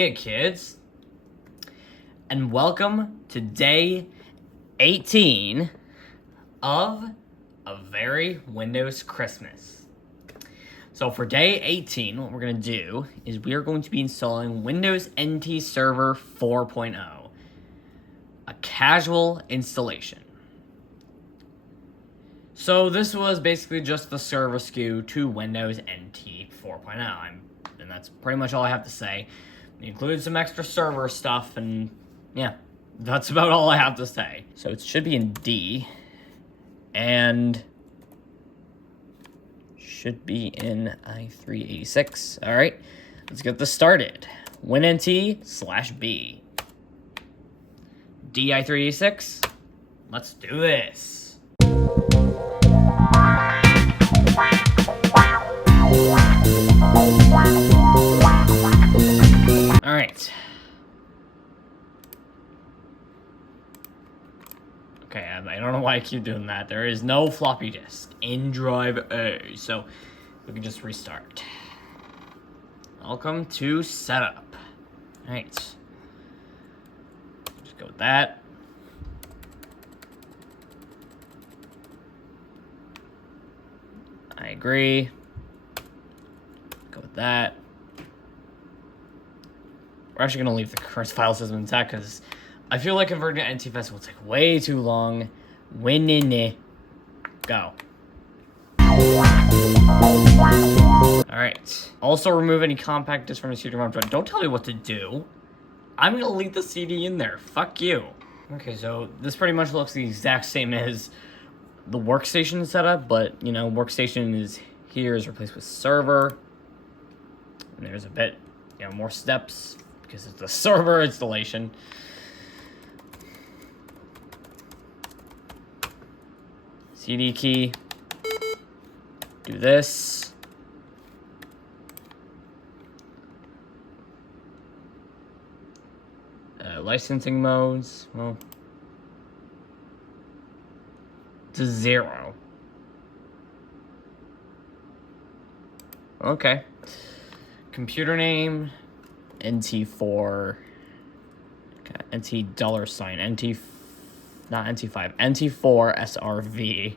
Hiya, kids, and welcome to day 18 of A Very Windows Christmas. So for day 18, what we're going to do is we are going to be installing Windows NT Server 4.0, a casual installation. So this was basically just the server SKU to Windows NT 4.0, and that's pretty much all I have to say. It includes some extra server stuff, and yeah, that's about all I have to say. So it should be in D, and should be in i386. All right, let's get this started. WinNT/B. DI386. Let's do this. All right. Okay, I don't know why I keep doing that. There is no floppy disk in drive A, so we can just restart. Welcome to setup. All right. Just go with that. I agree. Go with that. We're actually going to leave the current file system intact because I feel like converting to NTFS will take way too long. Go. Alright. Also remove any compact disc from the CD-ROM drive. Don't tell me what to do. I'm going to leave the CD in there. Fuck you. Okay, so this pretty much looks the exact same as the workstation setup, but, you know, workstation is here is replaced with server. And there's a bit, you know, more steps because it's the server installation. CD key. Do this. Licensing modes. Well, to 0. Okay. Computer name, NT4, okay, NT $, NT, not NT5, NT4 SRV.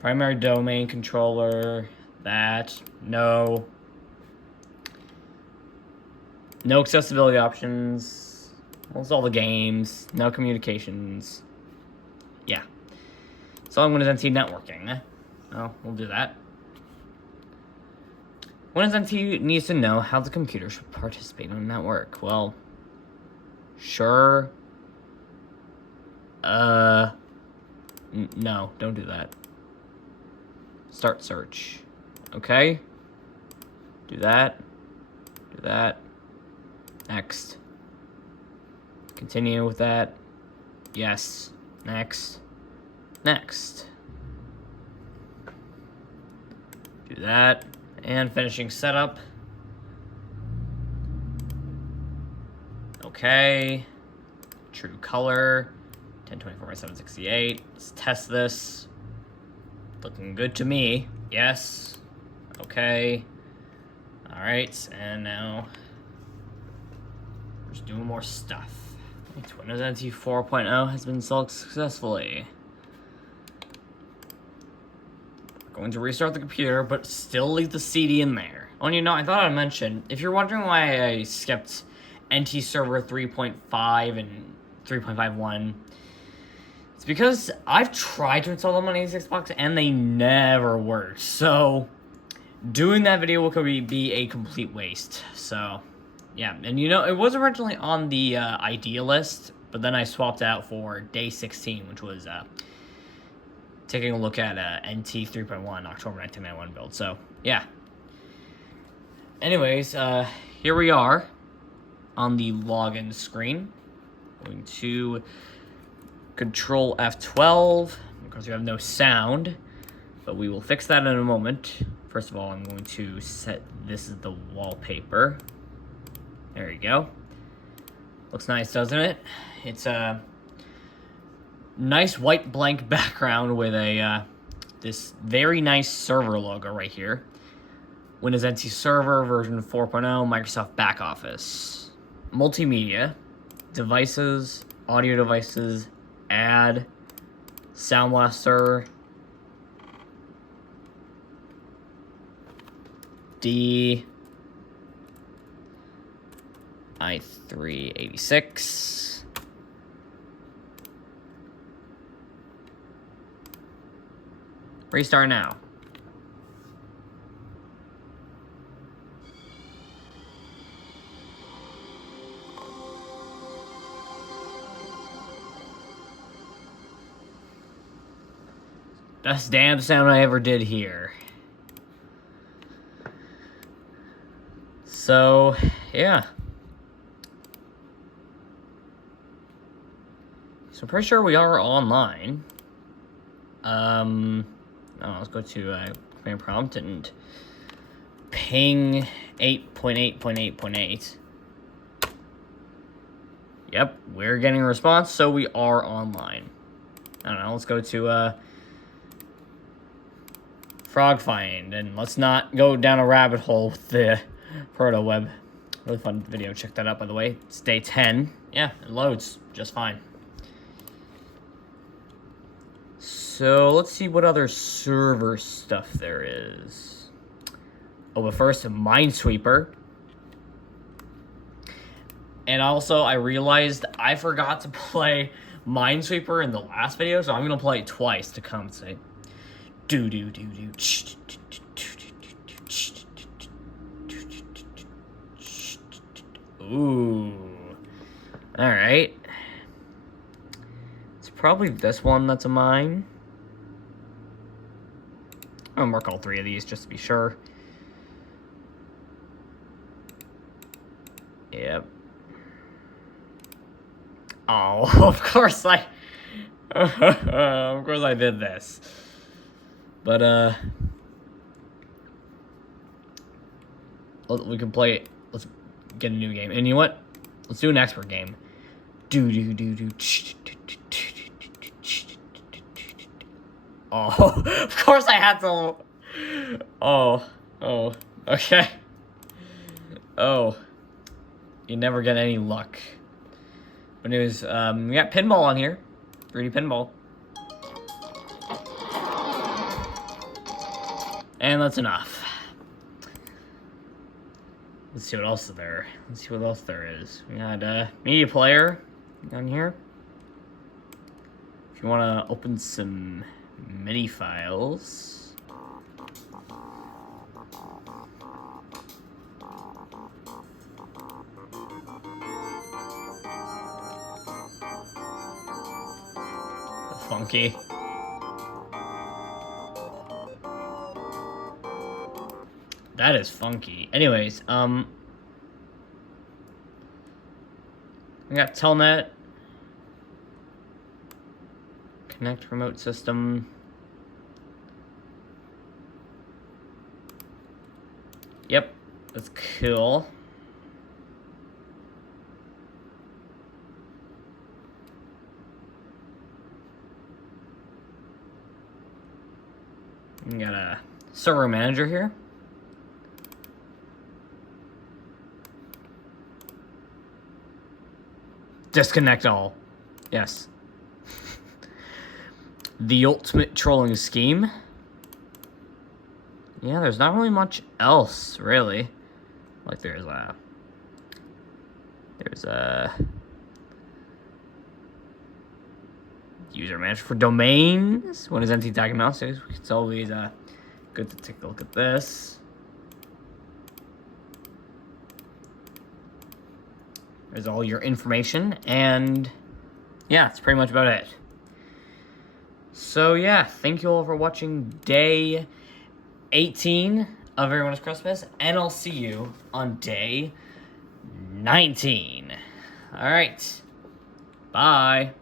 Primary domain controller, that, no. No accessibility options, almost all the games, no communications. Yeah. So I'm Windows NT networking. Oh, we'll do that. Windows NT needs to know how the computer should participate in a network. Well, sure. No, don't do that. Start search. Okay. Do that. Do that. Next. Continue with that. Yes. Next. Next. Do that. And finishing setup. Okay. True color. 1024x768. Let's test this. Looking good to me. Yes. Okay. Alright, and now we're just doing more stuff. Windows NT 4.0 has been installed successfully. Going to restart the computer, but still leave the CD in there. Oh, you know, I thought I'd mention, if you're wondering why I skipped NT Server 3.5 and 3.51, it's because I've tried to install them on a Xbox and they never work. So doing that video will be a complete waste. So yeah, and you know, it was originally on the idea list, but then I swapped out for day 16, which was taking a look at NT 3.1 October 1991 build. So yeah. Anyways, here we are on the login screen. Going to Control F12. Of course, you have no sound, but we will fix that in a moment. First of all, I'm going to set this as the wallpaper. There you go. Looks nice, doesn't it? It's a nice white blank background with a this very nice server logo right here. Windows NT Server version 4.0, Microsoft Backoffice. Multimedia, devices, audio devices, add, Sound Blaster, i386, restart now. Best damn sound I ever did here. So, yeah. So I'm pretty sure we are online. Let's go to command prompt and ping 8.8.8.8. Yep, we're getting a response, so we are online. I don't know, let's go to frog find, and let's not go down a rabbit hole with the proto web. Really fun video, check that out by the way. It's day 10. Yeah, it loads just fine. So let's see what other server stuff there is. Oh, but first, Minesweeper. And also, I realized I forgot to play Minesweeper in the last video, so I'm gonna play it twice to compensate. Ooh. Alright. It's probably this one that's a mine. I'm gonna mark all three of these just to be sure. Yep. Oh, of course I did this. But we can play it. Let's get a new game. And you know what? Let's do an expert game. Oh, of course I had to. Oh, okay. Oh, you never get any luck. But anyways, we got pinball on here. 3D pinball. And that's enough. Let's see what else is there. Let's see what else there is. We got media player on here. If you want to open some MIDI files. Funky. That is funky. Anyways, we got Telnet. Connect remote system. Yep, that's cool. We got a server manager here. Disconnect all. Yes. The ultimate trolling scheme. Yeah, there's not really much else, really. Like there's a user manager for domains. When is NT diagnostics? It's always good to take a look at this. There's all your information, and yeah, that's pretty much about it. So yeah, thank you all for watching day 18 of Everyone's Christmas, and I'll see you on day 19. All right, bye.